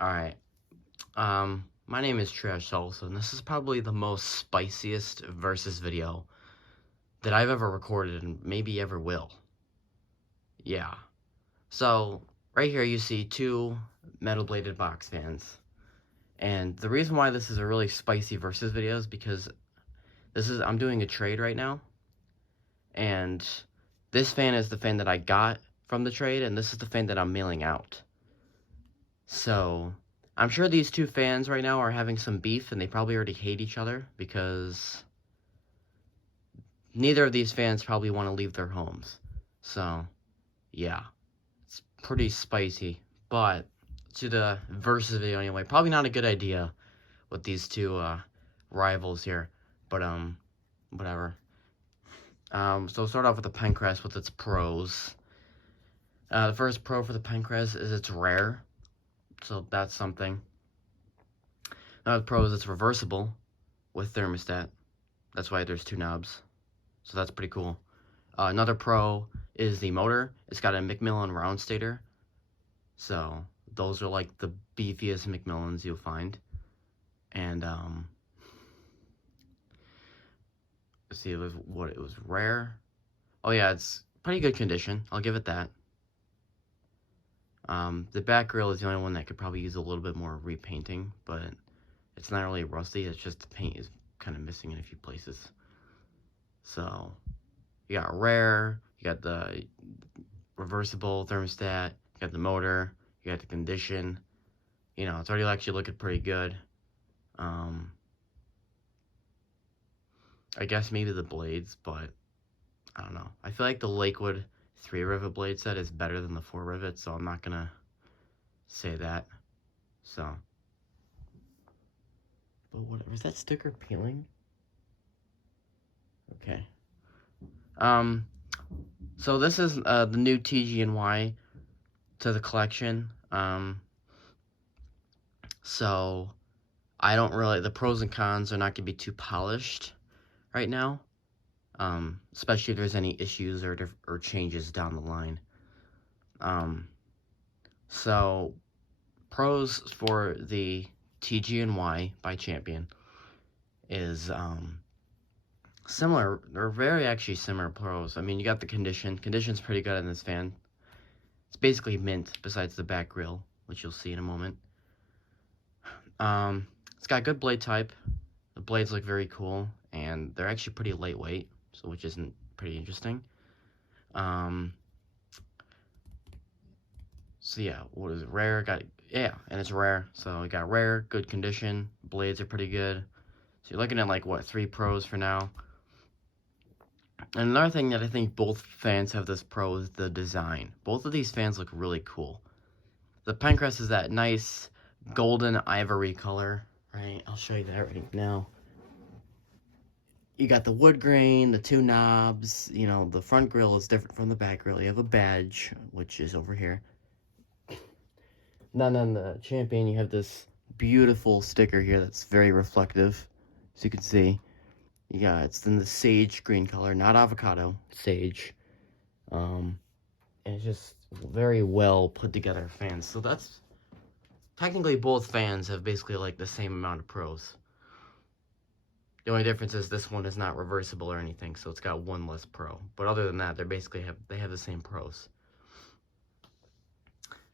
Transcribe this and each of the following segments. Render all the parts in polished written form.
Alright, my name is Trash Salsa, and this is probably the most spiciest versus video that I've ever recorded and maybe ever will. Yeah. So, right here you see two metal-bladed box fans. And the reason why this is a really spicy versus video is because I'm doing a trade right now. And this fan is the fan that I got from the trade, and this is the fan that I'm mailing out. So, I'm sure these two fans right now are having some beef, and they probably already hate each other, because neither of these fans probably want to leave their homes. So, yeah. It's pretty spicy. But, to the versus video anyway, probably not a good idea with these two, rivals here. But, whatever. So we'll start off with the PENNCREST with its pros. The first pro for the PENNCREST is it's rare. So that's something. Another pro is it's reversible with thermostat. That's why there's two knobs. So that's pretty cool. Another pro is the motor. It's got a Macmillan round stator. So those are like the beefiest Macmillans you'll find. And let's see, it was rare. Oh yeah, it's pretty good condition. I'll give it that. The back grill is the only one that could probably use a little bit more repainting, but it's not really rusty. It's just the paint is kind of missing in a few places. So you got rare, you got the reversible thermostat, you got the motor, you got the condition. You know, it's already actually looking pretty good. I guess maybe the blades, but I don't know. I feel like the Lakewood 3-rivet blade set is better than the 4-rivet, so I'm not gonna say that. So, but whatever. Is that sticker peeling? Okay. So this is the new TG&Y to the collection. So I don't really, the pros and cons are not gonna be too polished right now. Especially if there's any issues or changes down the line. So pros for the TG&Y by Champion is similar. They're very actually similar pros. I mean, you got the condition. Condition's pretty good in this fan. It's basically mint besides the back grill, which you'll see in a moment. It's got good blade type. The blades look very cool, and they're actually pretty lightweight, so which isn't pretty interesting. So yeah, what is it? Rare, and it's rare. So we got rare, good condition, blades are pretty good. So you're looking at like, what, 3 pros for now. And another thing that I think both fans have this pro is the design. Both of these fans look really cool. The PENNCREST is that nice golden ivory color, right? I'll show you that right now. You got the wood grain, the 2 knobs, you know, the front grill is different from the back grill. You have a badge, which is over here. Then on the Champion, you have this beautiful sticker here that's very reflective, as you can see. Yeah, it's in the sage green color, not avocado, sage. And it's just very well put together fans. So that's, technically both fans have basically like the same amount of pros. The only difference is this one is not reversible or anything, so it's got 1 less pro. But other than that, they have the same pros.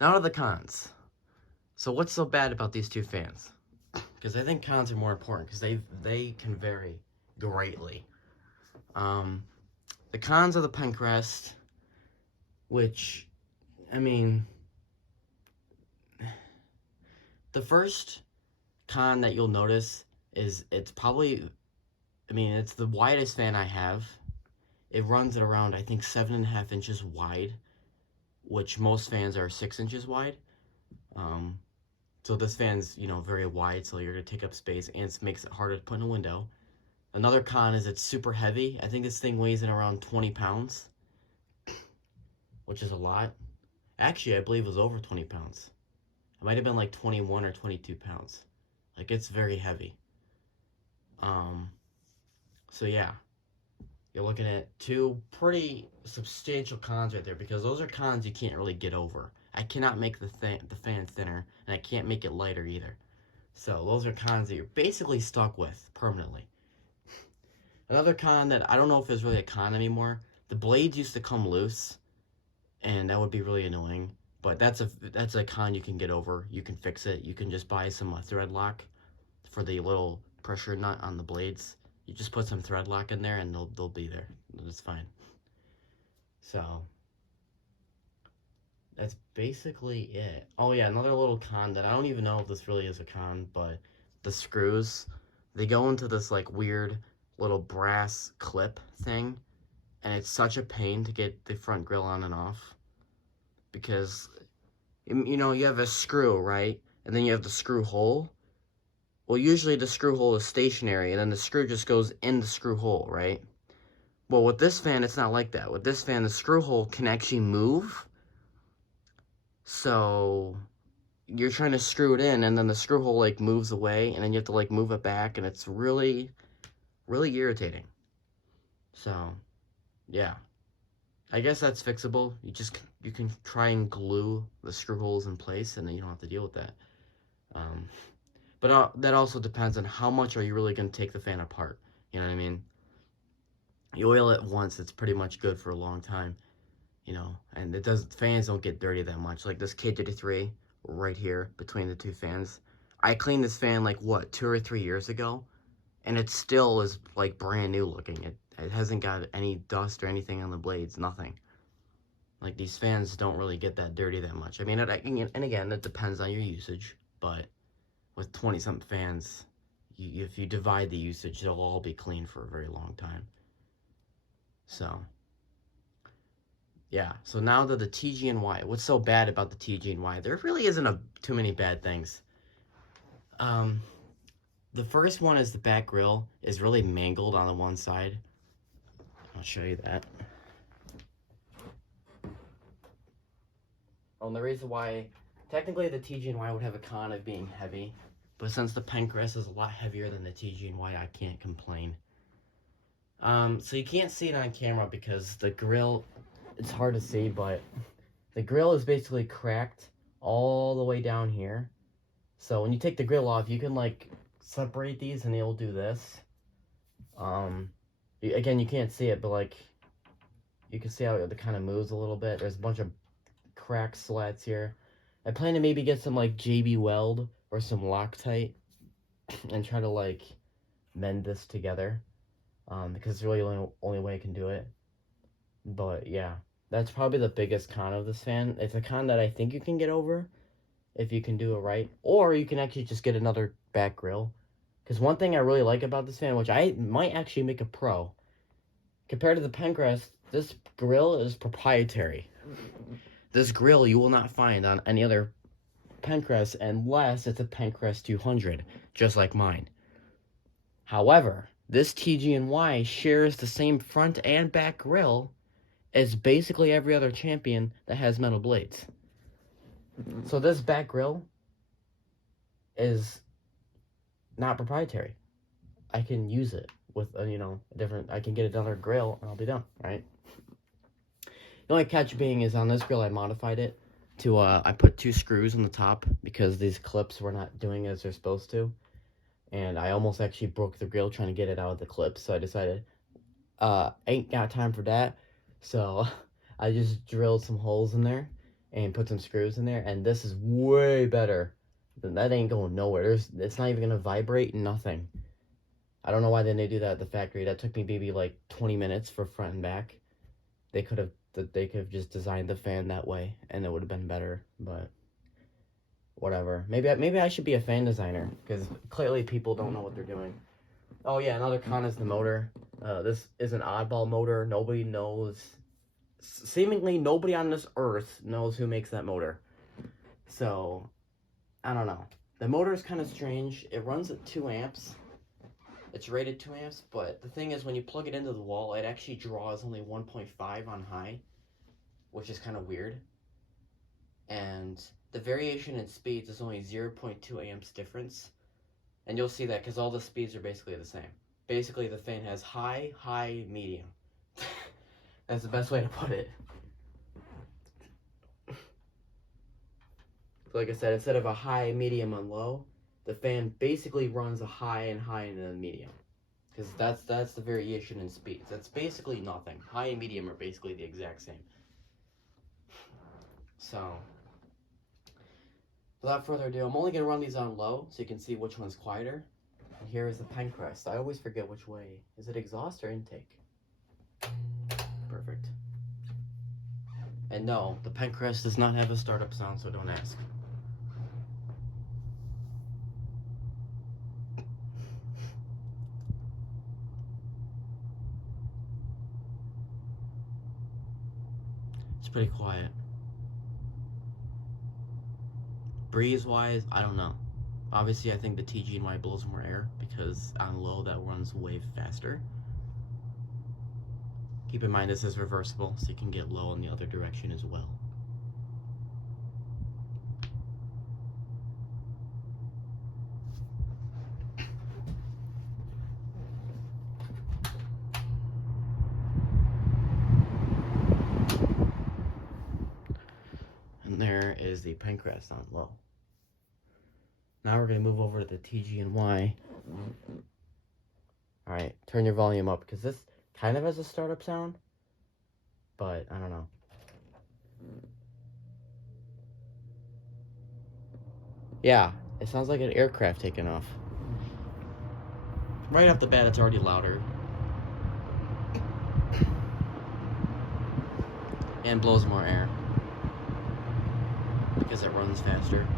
Now to the cons. So what's so bad about these two fans? Because I think cons are more important, because they can vary greatly. The cons of the PENNCREST, which, I mean, the first con that you'll notice is it's probably, I mean, it's the widest fan I have. It runs at around, I think, 7.5 inches wide, which most fans are 6 inches wide. So this fan's, you know, very wide, so you're going to take up space, and it makes it harder to put in a window. Another con is it's super heavy. I think this thing weighs in around 20 pounds, which is a lot. Actually, I believe it was over 20 pounds. It might have been like 21 or 22 pounds. Like, it's very heavy. So yeah, you're looking at 2 pretty substantial cons right there, because those are cons you can't really get over. I cannot make the fan thinner, and I can't make it lighter either. So those are cons that you're basically stuck with permanently. Another con that I don't know if is really a con anymore, the blades used to come loose, and that would be really annoying. But that's a con you can get over. You can fix it. You can just buy some thread lock for the little pressure nut on the blades. You just put some thread lock in there, and they'll be there. It's fine. So that's basically it. Oh yeah, another little con that I don't even know if this really is a con, but the screws, they go into this like weird little brass clip thing, and it's such a pain to get the front grill on and off, because you know, you have a screw, right? And then you have the screw hole. Well, usually the screw hole is stationary, and then the screw just goes in the screw hole, right? Well, with this fan, it's not like that. With this fan, the screw hole can actually move. So you're trying to screw it in, and then the screw hole like moves away, and then you have to like move it back, and it's really, really irritating. So, yeah. I guess that's fixable. You can try and glue the screw holes in place, and then you don't have to deal with that. But that also depends on how much are you really going to take the fan apart. You know what I mean? You oil it once, it's pretty much good for a long time. You know, and fans don't get dirty that much. Like this K33 right here between the two fans. I cleaned this fan like, what, 2 or 3 years ago? And it still is like brand new looking. It hasn't got any dust or anything on the blades, nothing. Like these fans don't really get that dirty that much. I mean, and again, it depends on your usage, but with 20-something fans, if you divide the usage, they'll all be clean for a very long time. So, yeah. So now that the TG&Y, what's so bad about the TG&Y? There really isn't too many bad things. The first one is the back grill is really mangled on the one side. I'll show you that. And the reason why, technically the TG&Y would have a con of being heavy, but since the PENNCREST is a lot heavier than the TG&Y, I can't complain. So you can't see it on camera because the grill, it's hard to see, but the grill is basically cracked all the way down here. So when you take the grill off, you can like separate these and it'll do this. Again, you can't see it, but like you can see how it kind of moves a little bit. There's a bunch of crack slats here. I plan to maybe get some like JB Weld or some Loctite and try to like mend this together, because it's really the only way I can do it. But yeah, that's probably the biggest con of this fan. It's a con that I think you can get over if you can do it right, or you can actually just get another back grill. Because one thing I really like about this fan, which I might actually make a pro, compared to the PENNCREST, this grill is proprietary. This grill you will not find on any other PENNCREST unless it's a PENNCREST 200, just like mine. However, this TG&Y shares the same front and back grill as basically every other champion that has metal blades. So this back grill is not proprietary. I can use it with I can get another grill and I'll be done, right? The only catch being is on this grill I modified it to I put 2 screws on the top because these clips were not doing as they're supposed to, and I almost actually broke the grill trying to get it out of the clips. So I decided ain't got time for that, so I just drilled some holes in there and put some screws in there, and this is way better. That ain't going nowhere. It's not even gonna vibrate, nothing. I don't know why they didn't do that at the factory. That took me maybe like 20 minutes for front and back. They could have just designed the fan that way, and it would have been better. But whatever. Maybe I should be a fan designer, because clearly people don't know what they're doing. Oh yeah, another con is the motor. This is an oddball motor. Nobody knows. Seemingly nobody on this earth knows who makes that motor. So I don't know. The motor is kind of strange. It runs at 2 amps. It's rated 2 amps, but the thing is, when you plug it into the wall, it actually draws only 1.5 on high, which is kind of weird. And the variation in speeds is only 0.2 amps difference. And you'll see that because all the speeds are basically the same. Basically, the fan has high, high, medium. That's the best way to put it. like I said, instead of a high, medium, and low, the fan basically runs a high and then medium. Because that's the variation in speeds. That's basically nothing. High and medium are basically the exact same. So, without further ado, I'm only going to run these on low so you can see which one's quieter. And here is the PENNCREST. I always forget which way. Is it exhaust or intake? Perfect. And no, the PENNCREST does not have a startup sound, so don't ask. It's pretty quiet. Breeze-wise, I don't know. Obviously, I think the TG&Y blows more air because on low that runs way faster. Keep in mind this is reversible, so you can get low in the other direction as well. And there is the PENNCREST on low. Now we're going to move over to the TG&Y. Alright, turn your volume up, because this kind of has a startup sound, but I don't know. Yeah, it sounds like an aircraft taking off. Right off the bat, it's already louder. And blows more air. Because it runs faster.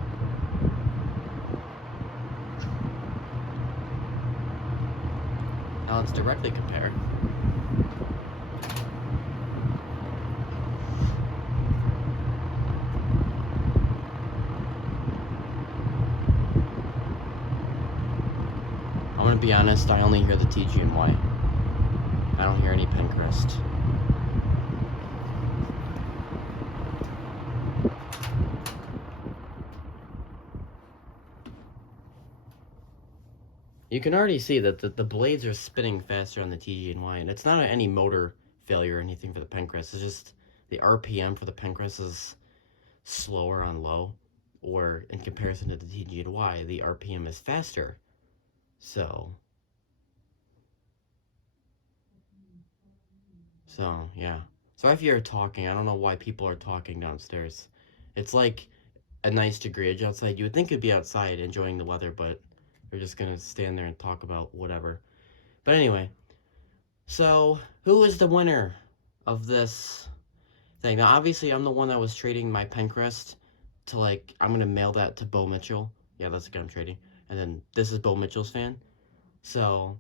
Now let's directly compare. I'm gonna be honest, I only hear the TG&Y. I don't hear any PENNCREST. You can already see that the blades are spinning faster on the TG&Y, and it's not any motor failure or anything for the PENNCREST. It's just the RPM for the PENNCREST is slower on low, or in comparison to the TG&Y, the RPM is faster. So yeah. Sorry if you're talking. I don't know why people are talking downstairs. It's like a nice degree outside. You would think it'd be outside enjoying the weather, but they're just gonna stand there and talk about whatever. But anyway, so who is the winner of this thing? Now, obviously, I'm the one that was trading my PENNCREST to, like, I'm gonna mail that to Bo Mitchell. Yeah, that's the guy I'm trading. And then this is Bo Mitchell's fan. So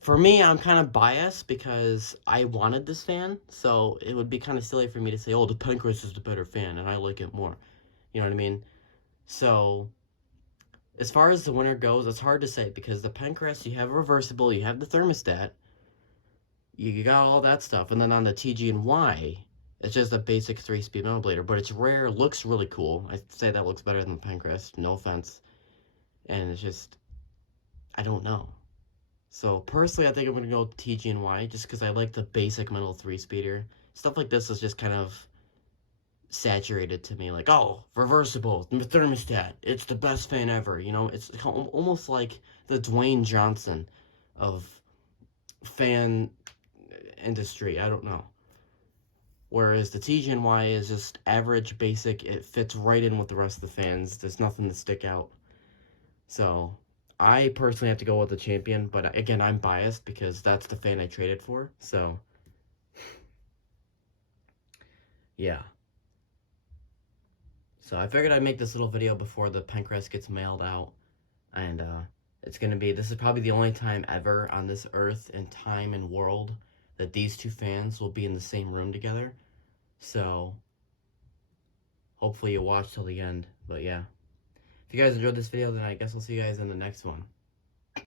for me, I'm kind of biased because I wanted this fan, so it would be kind of silly for me to say, oh, the PENNCREST is the better fan, and I like it more. You know what I mean? So as far as the winner goes, it's hard to say because the PENNCREST, you have a reversible, you have the thermostat, you got all that stuff, and then on the TG&Y, it's just a basic 3-speed metal blader, but it's rare, looks really cool. I'd say that looks better than the PENNCREST, no offense. And it's just, I don't know. So personally, I think I'm going to go with TG&Y just because I like the basic metal 3-speeder. Stuff like this is just kind of saturated to me. Like, oh, reversible, thermostat, it's the best fan ever. You know, it's almost like the Dwayne Johnson of fan industry. I don't know. Whereas the TG&Y is just average, basic. It fits right in with the rest of the fans. There's nothing to stick out. So I personally have to go with the champion, but again, I'm biased because that's the fan I traded for, so yeah. So I figured I'd make this little video before the PENNCREST gets mailed out, and this is probably the only time ever on this earth and time and world that these two fans will be in the same room together, so hopefully you watch till the end, but yeah. If you guys enjoyed this video, then I guess I'll see you guys in the next one.